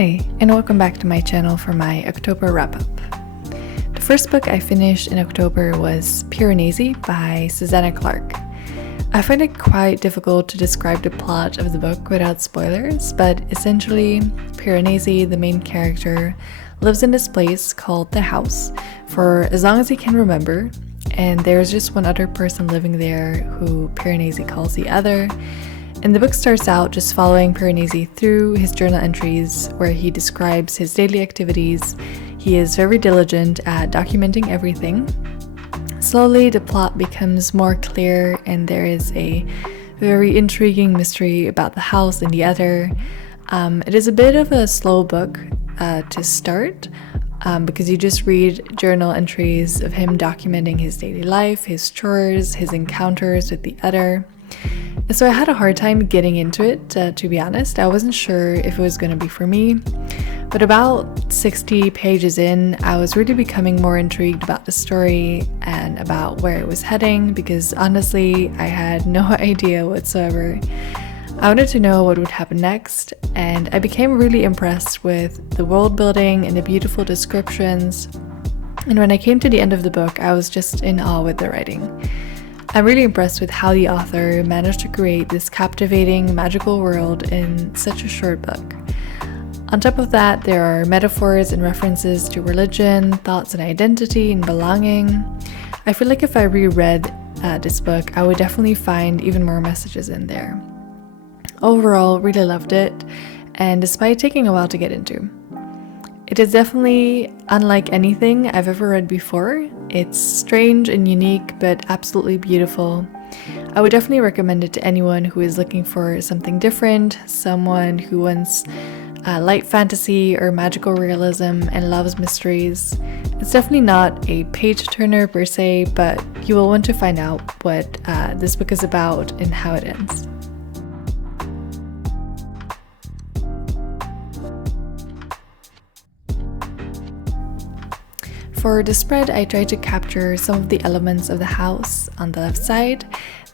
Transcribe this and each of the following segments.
Hi, and welcome back to my channel for my October wrap-up. The first book I finished in October was Piranesi by Susanna Clarke. I find it quite difficult to describe the plot of the book without spoilers, but essentially, Piranesi, the main character, lives in this place called the house for as long as he can remember, and there's just one other person living there who Piranesi calls the other. And the book starts out just following Piranesi through his journal entries where he describes his daily activities. He is very diligent at documenting everything. Slowly, the plot becomes more clear and there is a very intriguing mystery about the house and the other. It is a bit of a slow book to start because you just read journal entries of him documenting his daily life, his chores, his encounters with the other. So I had a hard time getting into it, to be honest. I wasn't sure if it was going to be for me, but about 60 pages in, I was really becoming more intrigued about the story and about where it was heading because honestly, I had no idea whatsoever. I wanted to know what would happen next, and I became really impressed with the world building and the beautiful descriptions. And when I came to the end of the book, I was just in awe with the writing. I'm really impressed with how the author managed to create this captivating, magical world in such a short book. On top of that, there are metaphors and references to religion, thoughts and identity, and belonging. I feel like if I reread this book, I would definitely find even more messages in there. Overall, really loved it, and despite taking a while to get into. It is definitely unlike anything I've ever read before. It's strange and unique, but absolutely beautiful. I would definitely recommend it to anyone who is looking for something different, someone who wants light fantasy or magical realism and loves mysteries. It's definitely not a page-turner per se, but you will want to find out what this book is about and how it ends. For the spread, I tried to capture some of the elements of the house. On the left side,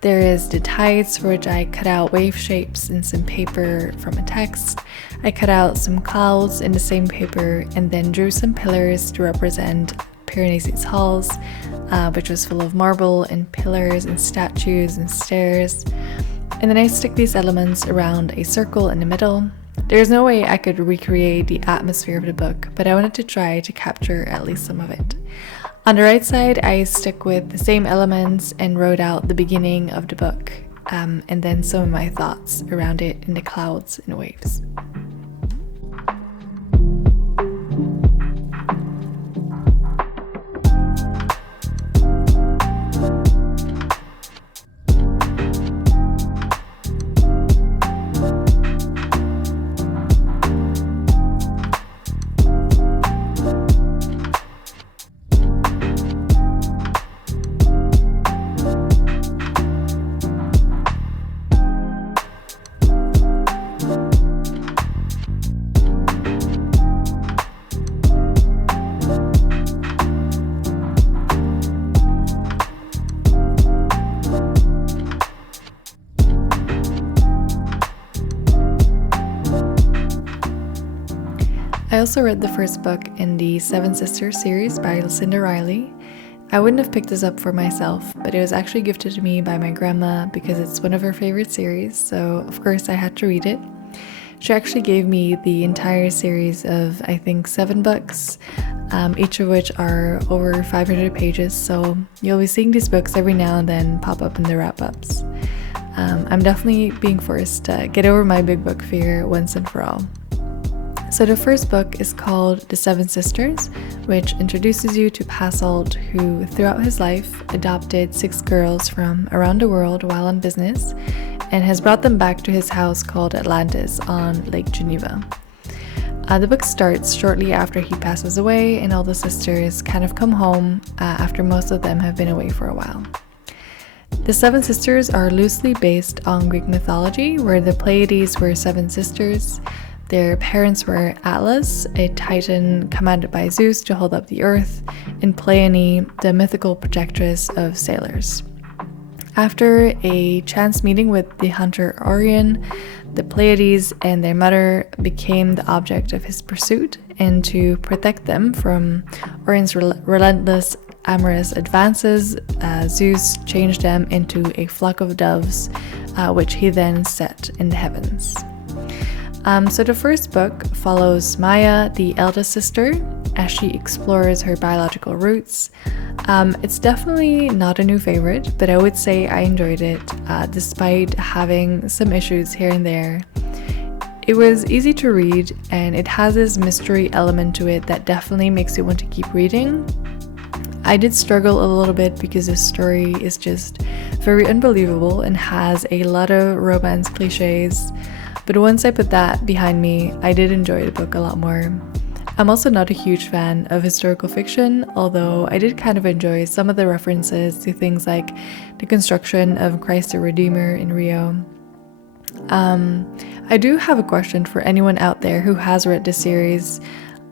there is the tides, for which I cut out wave shapes in some paper from a text. I cut out some clouds in the same paper and then drew some pillars to represent Piranesi's halls, which was full of marble and pillars and statues and stairs. And then I stick these elements around a circle in the middle. There's no way I could recreate the atmosphere of the book, but I wanted to try to capture at least some of it. On the right side, I stuck with the same elements and wrote out the beginning of the book, and then some of my thoughts around it in the clouds and waves. I also read the first book in the Seven Sisters series by Lucinda. I wouldn't have picked this up for myself, but it was actually gifted to me by my grandma because it's one of her favorite series, so of course I had to read it. She actually gave me the entire series of, I think, 7 books, each of which are over 500 pages, so you'll be seeing these books every now and then pop up in the wrap-ups. I'm definitely being forced to get over my big book fear once and for all. So the first book is called The Seven Sisters, which introduces you to Passold, who throughout his life adopted 6 girls from around the world while on business and has brought them back to his house called Atlantis on Lake Geneva. The book starts shortly after he passes away and all the sisters kind of come home after most of them have been away for a while. The Seven Sisters are loosely based on Greek mythology, where the Pleiades were 7 sisters. Their parents were Atlas, a titan commanded by Zeus to hold up the earth, and Pleione, the mythical protectress of sailors. After a chance meeting with the hunter Orion, the Pleiades and their mother became the object of his pursuit, and to protect them from Orion's relentless amorous advances, Zeus changed them into a flock of doves, which he then set in the heavens. So the first book follows Maya, the eldest sister, as she explores her biological roots. It's definitely not a new favorite, but I would say I enjoyed it, despite having some issues here and there. It was easy to read, and it has this mystery element to it that definitely makes you want to keep reading. I did struggle a little bit because the story is just very unbelievable and has a lot of romance cliches. But once I put that behind me, I did enjoy the book a lot more. I'm also not a huge fan of historical fiction, although I did kind of enjoy some of the references to things like the construction of Christ the Redeemer in Rio. I do have a question for anyone out there who has read the series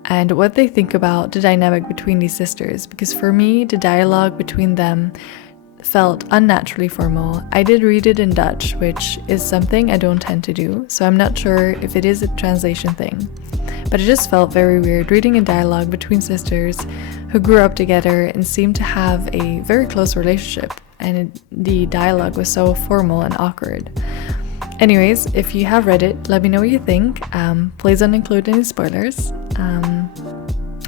and what they think about the dynamic between these sisters, because for me, the dialogue between them felt unnaturally formal. I did read it in Dutch, which is something I don't tend to do, so I'm not sure if it is a translation thing. But it just felt very weird reading a dialogue between sisters who grew up together and seemed to have a very close relationship, and the dialogue was so formal and awkward. Anyways, if you have read it, let me know what you think. Please don't include any spoilers.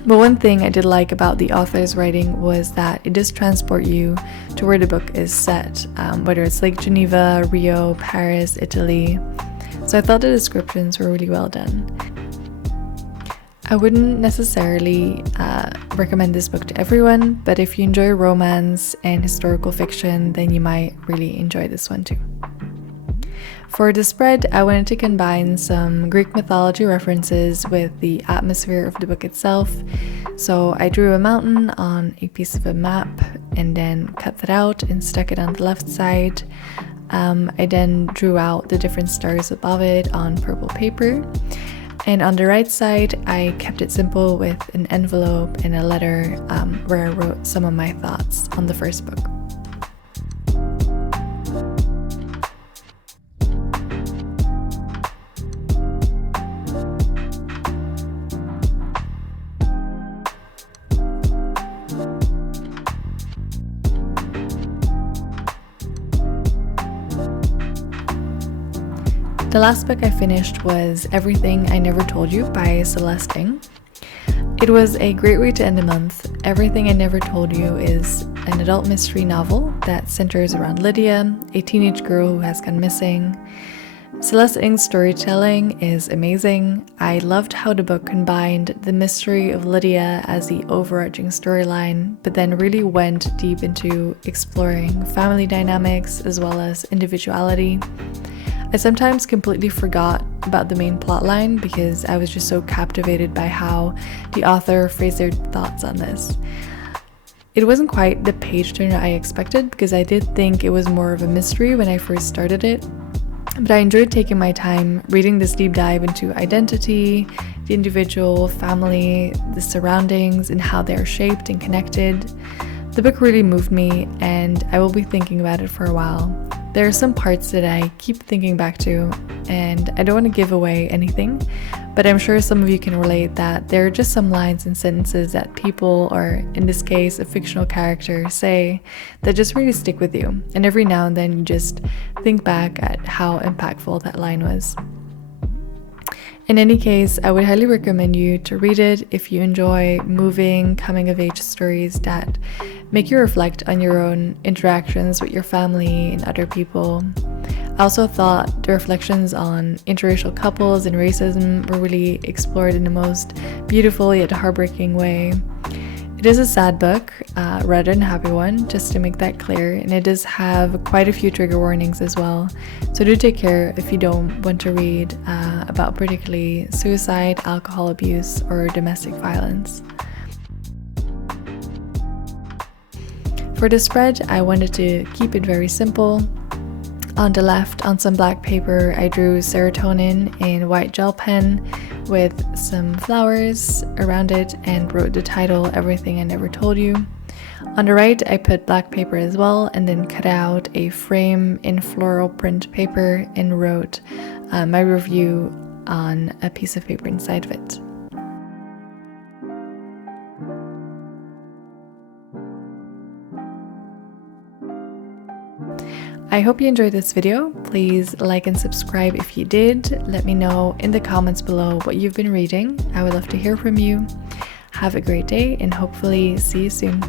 But one thing I did like about the author's writing was that it does transport you to where the book is set, whether it's Lake Geneva, Rio, Paris, Italy. So I thought the descriptions were really well done. I wouldn't necessarily recommend this book to everyone, but if you enjoy romance and historical fiction, then you might really enjoy this one too. For the spread, I wanted to combine some Greek mythology references with the atmosphere of the book itself. So I drew a mountain on a piece of a map and then cut that out and stuck it on the left side. I then drew out the different stars above it on purple paper. And on the right side, I kept it simple with an envelope and a letter where I wrote some of my thoughts on the first book. The last book I finished was Everything I Never Told You by Celeste Ng. It was a great way to end the month. Everything I Never Told You is an adult mystery novel that centers around Lydia, a teenage girl who has gone missing. Celeste Ng's storytelling is amazing. I loved how the book combined the mystery of Lydia as the overarching storyline, but then really went deep into exploring family dynamics as well as individuality. I sometimes completely forgot about the main plotline because I was just so captivated by how the author phrased their thoughts on this. It wasn't quite the page turner I expected because I did think it was more of a mystery when I first started it, but I enjoyed taking my time reading this deep dive into identity, the individual, family, the surroundings, and how they're shaped and connected. The book really moved me, and I will be thinking about it for a while. There are some parts that I keep thinking back to, and I don't want to give away anything, but I'm sure some of you can relate that there are just some lines and sentences that people, or in this case, a fictional character, say that just really stick with you. And every now and then you just think back at how impactful that line was. In any case, I would highly recommend you to read it if you enjoy moving, coming-of-age stories that make you reflect on your own interactions with your family and other people. I also thought the reflections on interracial couples and racism were really explored in the most beautiful yet heartbreaking way. It is a sad book, rather than a happy one, just to make that clear, and it does have quite a few trigger warnings as well. So do take care if you don't want to read about particularly suicide, alcohol abuse, or domestic violence. For the spread, I wanted to keep it very simple. On the left, on some black paper, I drew serotonin in white gel pen with some flowers around it and wrote the title, Everything I Never Told You. On the right, I put black paper as well and then cut out a frame in floral print paper and wrote my review on a piece of paper inside of it. I hope you enjoyed this video. Please like and subscribe if you did. Let me know in the comments below what you've been reading. I would love to hear from you. Have a great day and hopefully see you soon.